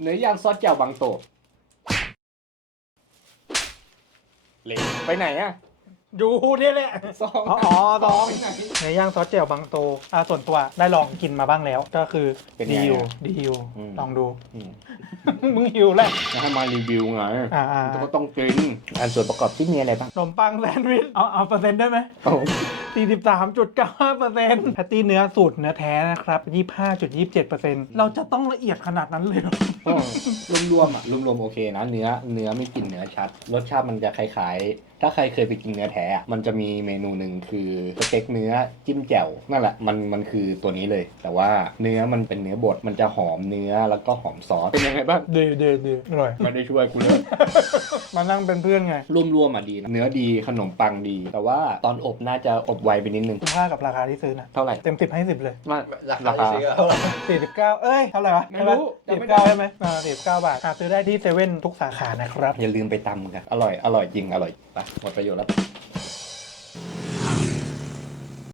เนื้อย่างซอสแจ่วบางโตะเละไปไหนอะ ดูนี่แหละ ซองอ๋ออ๋อซอง ไปไหนเนื้อย่างซอสเจียวบางโตอ่าส่วนตัวได้ลองกินมาบ้างแล้ว ก็คือเป็นไงดีอยู่อะดีอยู่อืม ลองดู อืมมึงหิวแหละจะให้มารีวิวไงอ่าอ่าก็ต้องกินอันส่วนประกอบที่มีอะไรบ้างขนมปังแซนด์วิชเอาเอาเปอร์เซ็นต์ได้ไหมโอ้43.95เปอร์เซ็นต์แพตตี้เนื้อสูตรเนื้อแท้นะครับ 25.27เปอร์เซ็นต์เราจะต้องละเอียดขนาดนั้นเลยเหรอรวมๆอะรวมๆโอเคนะ เนื้อเนื้อไม่กลิ่นเนื้อชัด รสชาติมันจะคล้ายๆ ถ้าใครเคยไปกินเนื้อแท้อะมันจะมีเมนูหนึ่งคือสเต็กเนื้อจิ้มแจ่วนั่นแหละมันมันคือตัวนี้เลย แต่ว่าเนื้อมันเป็นเนื้อบดมันจะหอมเนื้อแล้วก็หอมซอสเป็นยังไงบ้างดีดีดีอร่อย ไม่ได้ช่วยกูเลยมานั่งเป็นเพื่อนไง รวมๆอะดีนะเนื้อดีขนมปังดี แต่ว่าตอนอบน่าจะอบไวไปนิดนึงคุณค่ากับราคาที่ซื้อนะเท่าไหร่เต็มสิบให้สิบเลยมาราคาราคาที่ซื้อเท่าไหร่49เอ้ยเท่าไหร่วะไม่รู้สี่จำสิไม่บได้เก้าใช่ไหมอ่าสี่สิบเก้าบาทหาซื้อได้ที่เซเว่นทุกสาขานะครับอย่าลืมไปตำกันอร่อยอร่อยจริงอร่อยไปหมดประโยชน์แล้ว